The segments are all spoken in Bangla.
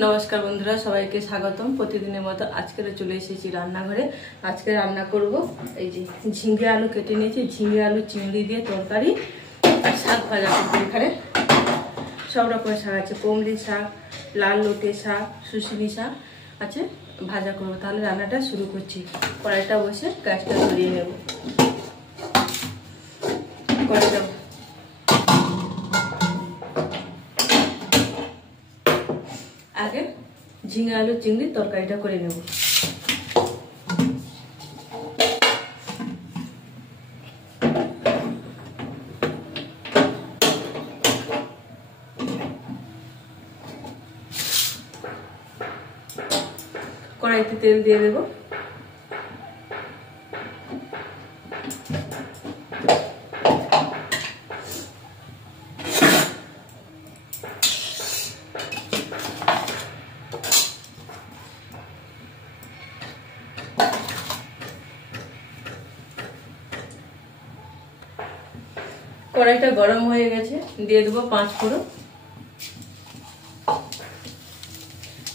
नमस्कार बंधुरा सबाइके स्वागतम। प्रतिदिनेर मतो आजके चले एसेछि रान्नाघरे। आजके रान्ना करब झिंगे आलू केटे निয়েছি, झिंगे आलू चिंगड़ी दिए तरकारी और शाक भाजा करब। एखाने सब रकमेर शाक आछे, कमली शाक, लाल लोटे शाक, शुशनी शाक आछे, भाजा करब। ताहले रान्नाटा शुरू करछि। कड़ाइटा बसे ग्यासटा धरिয়ে নেব। कड़ाइटा आगे झिंगे आलू चिंगड़ी तरकारीटा करे नेब। कड़ाईते तेल दिए देब। कड़ाईटा गरम हो गेছে, দিয়ে দেব 5 ফোড়ন,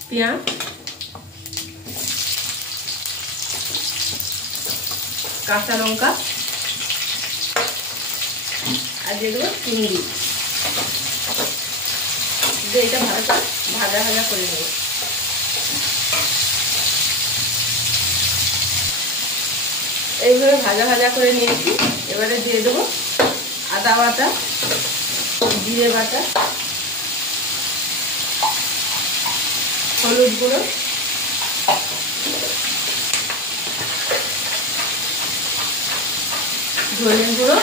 পেঁয়াজ, কাঁচা লঙ্কা আর দিয়ে দেব চিংড়ি। দিয়ে এটা ভালো করে ভাজা ভাজা করে নেব। এইভাবে ভাজা ভাজা করে নিয়েছি। এবারে দিয়ে দেব आदा बाटा, जिरे बाटा, हलुद गुঁড়ো, धने गुঁড়ো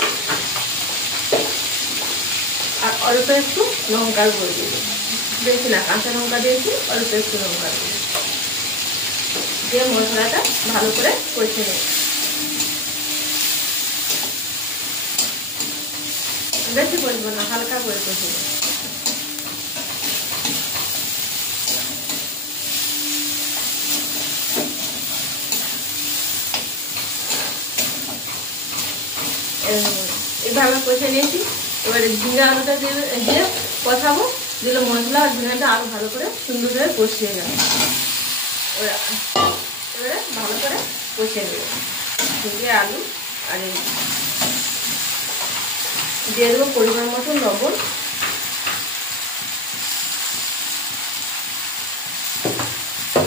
और अल्प एकटू लंकार गुঁড়ো দিয়ে দেব। বেশি না, কাঁচা লঙ্কা দিয়েছি, অল্প একটু লঙ্কার গুঁড়ো দিয়ে মশলাটা ভালো করে কষে নেব। বেশি করবো না, হালকা করে কষে নেব। এইভাবে কষে নিয়েছি। এবারে ঝিঙ্গা আলুটা দিয়ে কষাবো, দিলে মশলা আর ঝিঙ্গাটা আরো ভালো করে সুন্দরভাবে কষিয়ে যাবে। এবারে ভালো করে কষে নেব ঝিঙ্গে আলু। আর দিয়ে দেবো পরিমাণ মতো লবণ,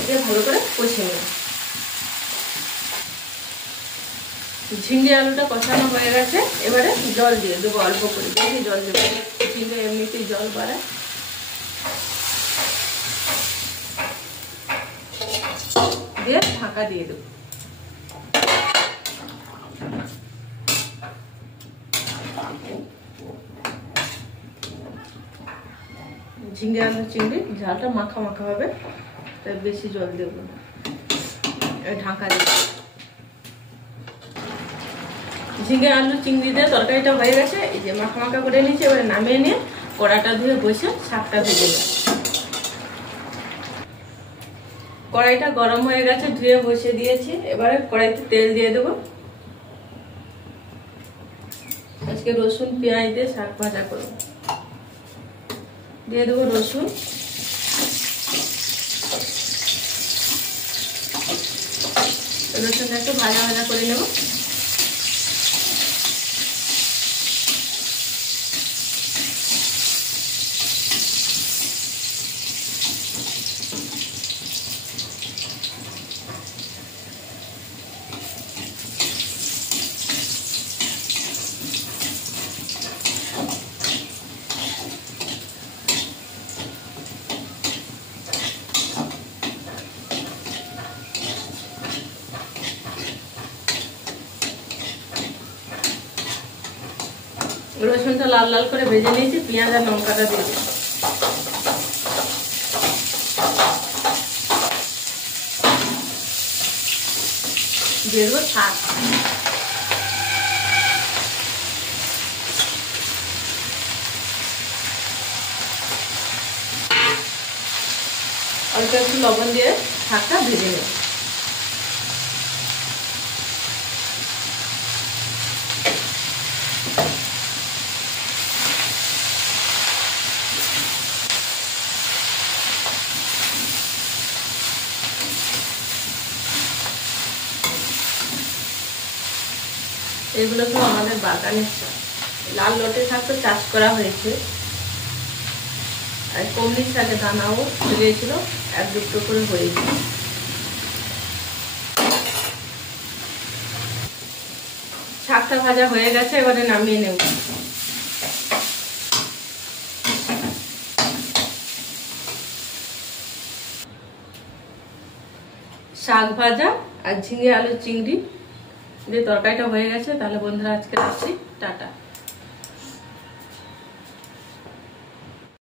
দিয়ে ভালো করে কষে নেব। ঝিঙ্গে আলুটা কষানো হয়ে গেছে। এবারে জল দিয়ে দেবো অল্প করে, বেশি জল দেবো, ঝিঙ্গে এমনিতেই জল বাড়ায়। দিয়ে ঢাকা দিয়ে দেবো। झिंगे आलू चिंगड़ी झालटा माखा माखा হবে, তাই বেশি জল দেব না। ঢাকা দেব। ঝিঙ্গে আলু চিংড়ি দিয়ে তরকারিটা হয়ে গেছে। এই যে মাখা মাখা করে নিয়েছি। এবারে নামিয়ে নিয়ে কড়াটা ধুয়ে বসে শাকটা ভেজে নেব। কড়াইটা গরম হয়ে গেছে, ধুয়ে বসিয়ে দিয়েছি। এবারে কড়াইতে তেল দিয়ে দেব। আজকে রসুন পেঁয়াজ দিয়ে শাক ভাজা করব। দিয়ে দেবো রসুন, রসুনটা একটু ভাজা ভাজা করে নেব। রসুনটা লাল লাল করে ভেজে নিয়েছি। পেঁয়াজ আর লঙ্কাটা দিয়ে দেব। দিয়ে দেবো শাক। অল্প একটু লবণ দিয়ে শাকটা ভেজে নেব। এগুলো সব আমাদের বাগানের শাক। লাল লটে শাক তো চাষ করা হয়েছে, আর কমলি শাকের দানাও ছেড়েছিল, এক দুটো করে হয়েছে। শাকটা ভাজা হয়ে গেছে, এবারে নামিয়ে নেব। শাক ভাজা আর ঝিঙে আলু চিংড়ি দিয়ে তরকারিটা হয়ে গেছে। তাহলে বন্ধুরা আজকে রাখছি, টাটা।